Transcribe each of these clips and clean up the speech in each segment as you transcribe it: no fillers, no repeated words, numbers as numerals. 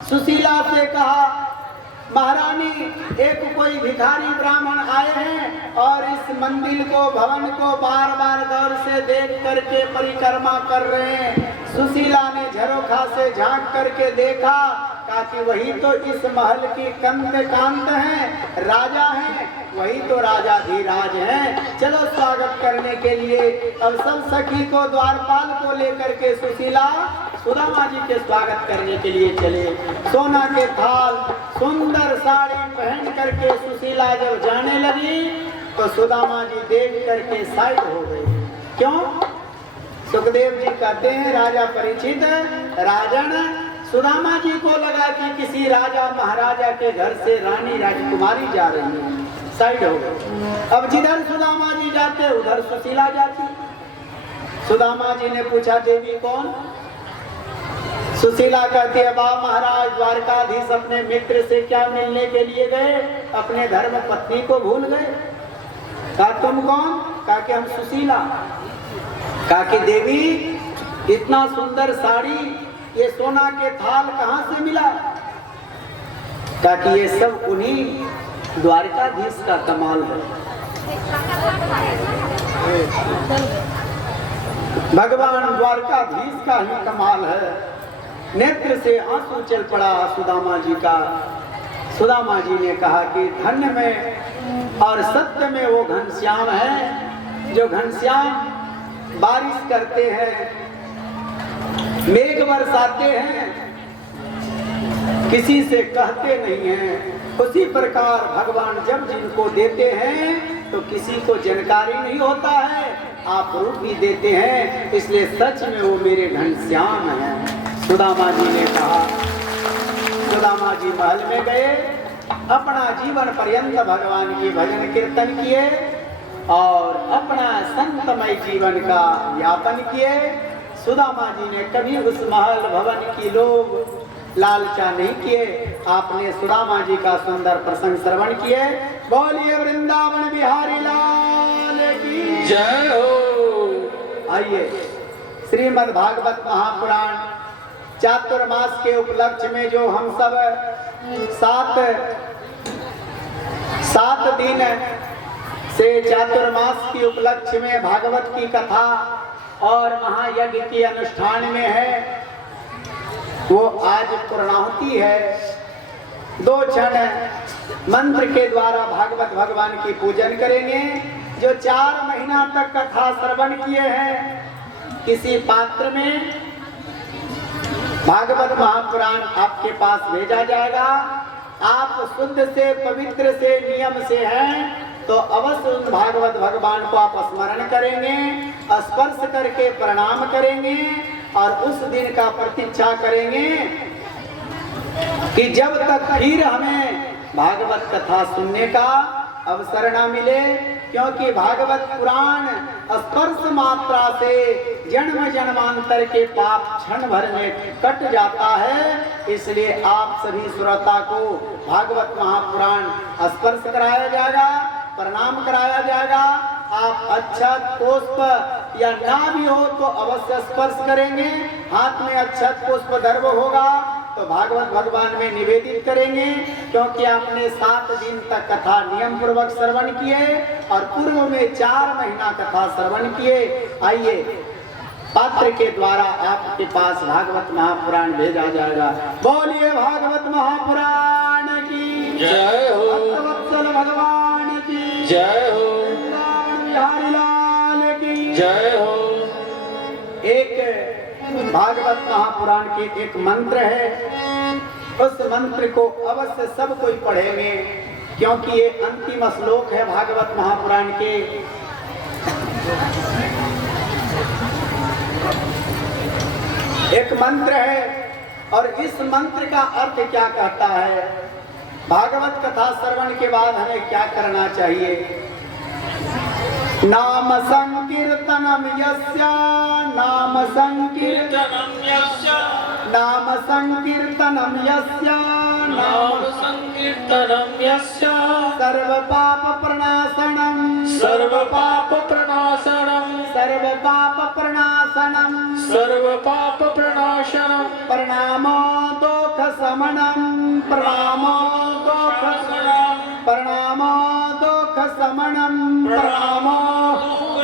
सुशीला से कहा, महारानी एक कोई भिखारी ब्राह्मण आए हैं और इस मंदिर को भवन को बार बार गौर से देख करके परिक्रमा कर रहे हैं। सुशीला ने झरोखा से झांक करके देखा, कहा कि वही तो इस महल की कंद कांत हैं, राजा हैं, वही तो राजा धीराज हैं। चलो स्वागत करने के लिए अब सब सखी को द्वारपाल को लेकर के सुशीला सुदामा जी के स्वागत करने के लिए चले। सोना के थाल सुंदर साड़ी पहन करके सुशीला जब जाने लगी तो सुदामा जी देख करके साइड हो गए। क्यों? सुखदेव जी कहते हैं राजा परीक्षित राजन सुदामा जी को लगा कि किसी राजा महाराजा के घर से रानी राजकुमारी जा रही है, साइड हो गए। अब जिधर सुदामा जी जाते उधर सुशीला जाती। सुदामा जी ने पूछा, देवी कौन? सुशीला कहती है, वाह महाराज, द्वारकाधीश अपने मित्र से क्या मिलने के लिए गए, अपने धर्म पत्नी को भूल गए। कहा तुम कौन? कहा कि हम सुशीला। कहा कि देवी इतना सुंदर साड़ी, ये सोना के थाल कहाँ से मिला? कहा कि ये सब उन्हीं द्वारकाधीश का कमाल है। भगवान द्वारकाधीश का ही कमाल है। नेत्र से आंसू चल पड़ा सुदामा जी का। सुदामा जी ने कहा कि धन्य में और सत्य में वो घनश्याम है जो घनश्याम बारिश करते हैं, मेघ बरसाते हैं, किसी से कहते नहीं हैं। उसी प्रकार भगवान जब जिनको देते हैं तो किसी को जानकारी नहीं होता है, आप रूप भी देते हैं, इसलिए सच में वो मेरे घनश्याम हैं। सुदामा जी ने कहा। सुदामा जी महल में गए, अपना जीवन पर्यंत भगवान की भजन कीर्तन किए और अपना संतमय जीवन का यापन किए। सुदामा जी ने कभी उस महल भवन की लोग लालचा नहीं किए। आपने सुदामा जी का सुंदर प्रसंग श्रवण किए। बोलिए वृंदावन बिहारी लाल की जय हो। आइए श्रीमद् भागवत महापुराण चातुर्मास के उपलक्ष्य में जो हम सब सात दिन से चातुर्मास की उपलक्ष्य में भागवत की कथा और महायज्ञ की अनुष्ठान में है, वो आज पूर्णाहुति है। 2 क्षण मंत्र के द्वारा भागवत भगवान की पूजन करेंगे। जो 4 महीना तक कथा श्रवण किए हैं, किसी पात्र में भागवत महापुराण आपके पास भेजा जाएगा। आप शुद्ध से पवित्र से नियम से हैं तो अवश्य उन भागवत भगवान को आप स्मरण करेंगे, स्पर्श करके प्रणाम करेंगे और उस दिन का प्रतीक्षा करेंगे कि जब तक फिर हमें भागवत कथा सुनने का अवसर न मिले, क्योंकि भागवत पुराण स्पर्श मात्रा से जन्म जन्मांतर के पाप क्षण भर में कट जाता है। इसलिए आप सभी श्रोता को भागवत महापुराण स्पर्श कराया जाएगा, प्रणाम कराया जाएगा। आप अक्षत पुष्प या ना भी हो तो अवश्य स्पर्श करेंगे। हाथ में अक्षत पुष्प दर्भ होगा तो भागवत भगवान में निवेदित करेंगे, क्योंकि आपने 7 दिन तक कथा नियम पूर्वक श्रवण किए और पूर्व में 4 महीना कथा श्रवण किए। आइए पात्र के द्वारा आपके पास भागवत महापुराण भेजा जाएगा। बोलिए भागवत महापुराण की जय हो। भक्तवत्सल भगवान की जय हो। बिहारी लाल की जय हो। एक भागवत महापुराण के एक मंत्र है, उस मंत्र को अवश्य सब कोई पढ़ेंगे, क्योंकि ये अंतिम श्लोक है भागवत महापुराण के। एक मंत्र है और इस मंत्र का अर्थ क्या कहता है, भागवत कथा श्रवण के बाद हमें क्या करना चाहिए। नाम संकीर्तनम यस्य, नाम संकीर्तनम यस्य, नाम संकीर्तनम यस्य, नाम संकीर्तनम यस्य, सर्व पाप प्रणाशनम, सर्व पाप प्रणाशनम, सर्व पाप प्रणाशनम, सर्व पाप प्रणाशनम, प्रणामो दोष शमनम प्रणामो दुख शमनम प्रणामो दुख शमनम प्रणामो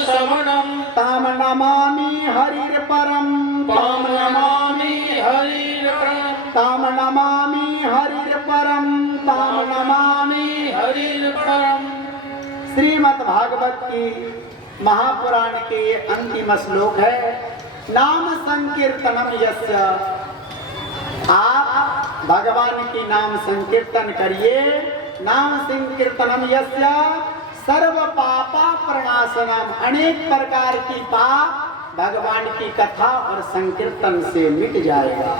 शमनम ताम नमामि हरिर परम ताम नमामि हरिर परम ताम नमामि हरिर परम ताम नमामि। हरिर परम। श्रीमद् भागवत की महापुराण के ये अंतिम श्लोक है। नाम संकीर्तनम यस्य, आप भगवान की नाम संकीर्तन करिए। नाम संकीर्तनम यस्य सर्व पापा प्रणाशनम, अनेक प्रकार की पाप भगवान की कथा और संकीर्तन से मिट जाएगा।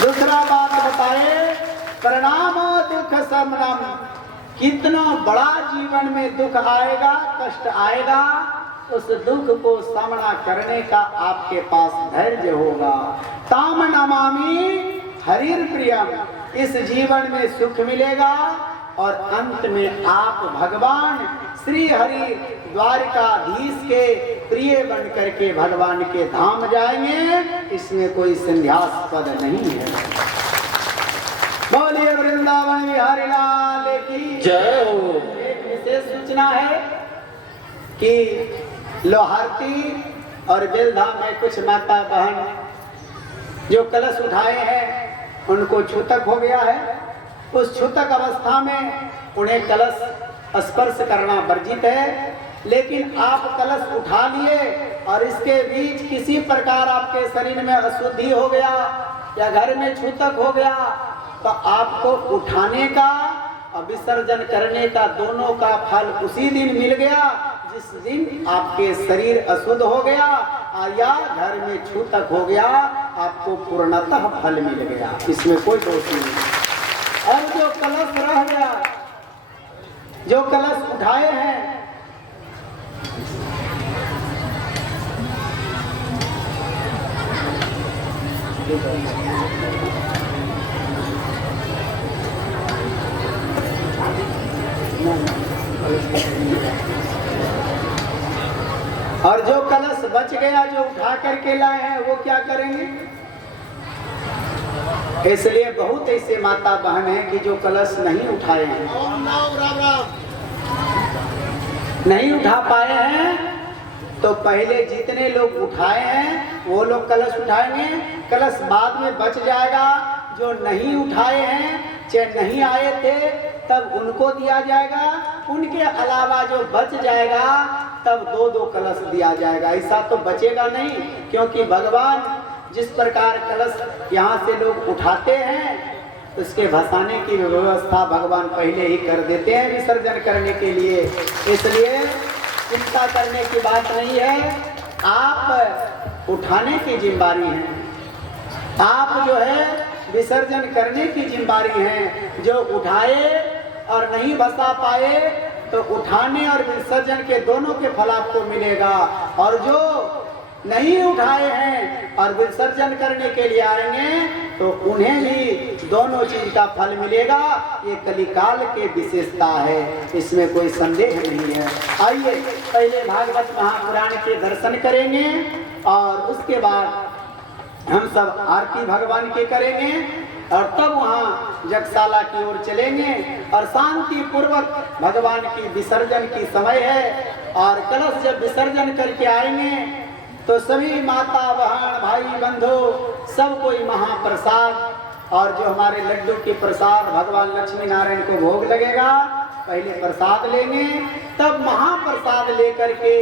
दूसरा बात बताए, प्रणाम दुख शमनम, कितना बड़ा जीवन में दुख आएगा, कष्ट आएगा, उस दुख को सामना करने का आपके पास धैर्य होगा। ताम नमामि हरिर प्रियम, इस जीवन में सुख मिलेगा और अंत में आप भगवान श्री हरि द्वारिकाधीश के प्रिय बन करके भगवान के धाम जाएंगे। इसमें कोई संदेहास्पद नहीं है। बोलिए वृंदावन बिहारी लाल की जय हो। एक विशेष सूचना है कि लोहारती और बेलधाम में कुछ माता बहन जो कलश उठाए हैं उनको छूतक हो गया है। उस छूतक अवस्था में उन्हें कलश स्पर्श करना वर्जित है, लेकिन आप कलश उठा लिए और इसके बीच किसी प्रकार आपके शरीर में अशुद्धि हो गया या घर में छूतक हो गया, तो आपको उठाने का और विसर्जन करने का दोनों का फल उसी दिन मिल गया जिस दिन आपके शरीर अशुद्ध हो गया या घर में छूतक हो गया, आपको पूर्णतः फल मिल गया। इसमें कोई दोष नहीं। और जो कलश रह गया, जो कलश उठाए हैं, और जो कलश बच गया जो उठा करके लाए हैं वो क्या करेंगे? इसलिए बहुत ऐसे माता बहन हैं कि जो कलश नहीं उठाए हैं, नहीं उठा पाए हैं, तो पहले जितने लोग उठाए हैं वो लोग कलश उठाएंगे। कलश बाद में बच जाएगा। जो नहीं उठाए हैं, चाहे नहीं आए थे, तब उनको दिया जाएगा। उनके अलावा जो बच जाएगा तब दो दो कलश दिया जाएगा। ऐसा तो बचेगा नहीं, क्योंकि भगवान जिस प्रकार कलश यहाँ से लोग उठाते हैं उसके भसाने की व्यवस्था भगवान पहले ही कर देते हैं विसर्जन करने के लिए। इसलिए चिंता करने की बात नहीं है। आप उठाने की जिम्मेदारी है, आप जो है विसर्जन करने की जिम्मेदारी है। जो उठाए और नहीं भसा पाए तो उठाने और विसर्जन के दोनों के फल आपको मिलेगा। और जो नहीं उठाए हैं और विसर्जन करने के लिए आएंगे तो उन्हें भी दोनों चीज का फल मिलेगा। ये कलिकाल के विशेषता है, इसमें कोई संदेह नहीं है। आइए पहले भागवत महापुराण के दर्शन करेंगे और उसके बाद हम सब आरती भगवान के करेंगे और तब वहाँ जगशाला की ओर चलेंगे और शांति पूर्वक भगवान की विसर्जन की समय है। और कलश जब विसर्जन करके आएंगे तो सभी माता बहन भाई बंधु सब कोई महाप्रसाद और जो हमारे लड्डू के प्रसाद भगवान लक्ष्मी नारायण को भोग लगेगा, पहले प्रसाद लेंगे, तब महाप्रसाद लेकर के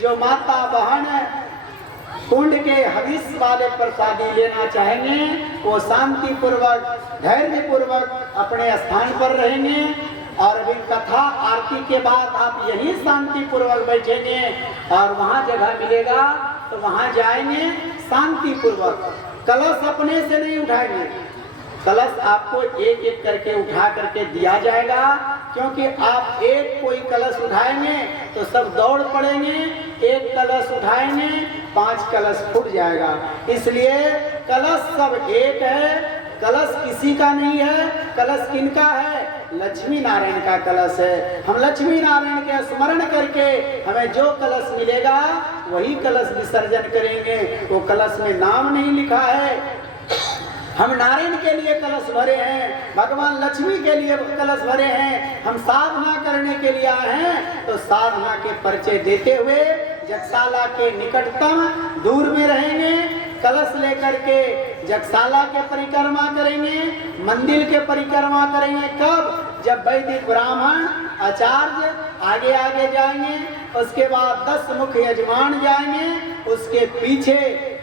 जो माता बहन कुंड के हविष वाले प्रसादी लेना चाहेंगे वो शांति पूर्वक धैर्य पूर्वक अपने स्थान पर रहेंगे। और अभी कथा आरती के बाद आप यही शांति पूर्वक बैठेंगे और वहाँ जगह मिलेगा तो वहाँ जाएंगे शांति पूर्वक। कलश अपने से नहीं उठाएंगे, कलश आपको एक एक करके उठा करके दिया जाएगा। क्योंकि आप एक कोई कलश उठाएंगे तो सब दौड़ पड़ेंगे, एक कलश उठाएंगे 5 कलश फूट जाएगा। इसलिए कलश सब एक है, कलश किसी का नहीं है। कलश किनका है? लक्ष्मी नारायण का कलश है। हम लक्ष्मी नारायण के स्मरण करके हमें जो कलश मिलेगा वही कलश विसर्जन करेंगे। वो कलश में नाम नहीं लिखा है, हम नारायण के लिए कलश भरे हैं, भगवान लक्ष्मी के लिए कलश भरे हैं, हम साधना करने के लिए आए हैं। तो साधना के परिचय देते हुए जगशाला के निकटतम दूर में रहेंगे, कलश लेकर के जगशाला के परिक्रमा करेंगे, मंदिर के परिक्रमा करेंगे। कब? जब वैदिक ब्राह्मण आचार्य आगे आगे जाएंगे, उसके बाद 10 मुख्य यजमान जाएंगे, उसके पीछे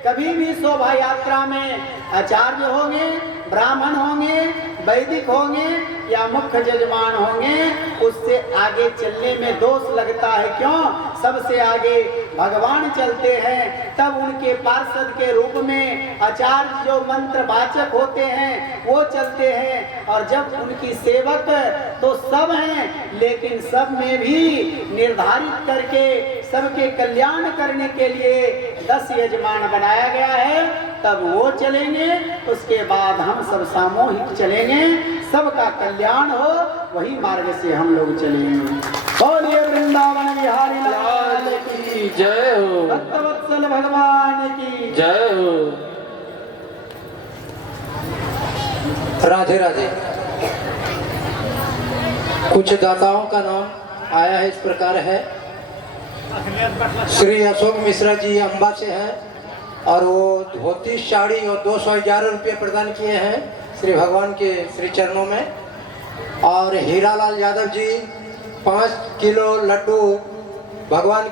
कभी भी शोभा यात्रा में आचार्य होंगे, ब्राह्मण होंगे, वैदिक होंगे या मुख्य यजमान होंगे, उससे आगे चलने में दोष लगता है। क्यों? सबसे आगे भगवान चलते हैं, तब उनके पार्षद के रूप में आचार्य जो मंत्र वाचक होते हैं वो चलते हैं। और जब उनकी सेवक तो सब हैं, लेकिन सब में भी निर्धारित करके सबके कल्याण करने के लिए 10 यजमान बनाया गया है, तब वो चलेंगे। उसके बाद हम सब सामूहिक चलेंगे, सबका कल्याण हो, वही मार्ग से हम लोग चलेंगे। बोलिए वृंदावन बिहारी लाल की जय हो, भक्तवत्सल भगवान की जय हो। राधे राधे। कुछ दाताओं का नाम आया है, इस प्रकार है। श्री अशोक मिश्रा जी अम्बा से हैं और वो धोती साड़ी और 211 रुपये प्रदान किए हैं श्री भगवान के श्री चरणों में। और हीरालाल यादव जी 5 किलो लड्डू भगवान के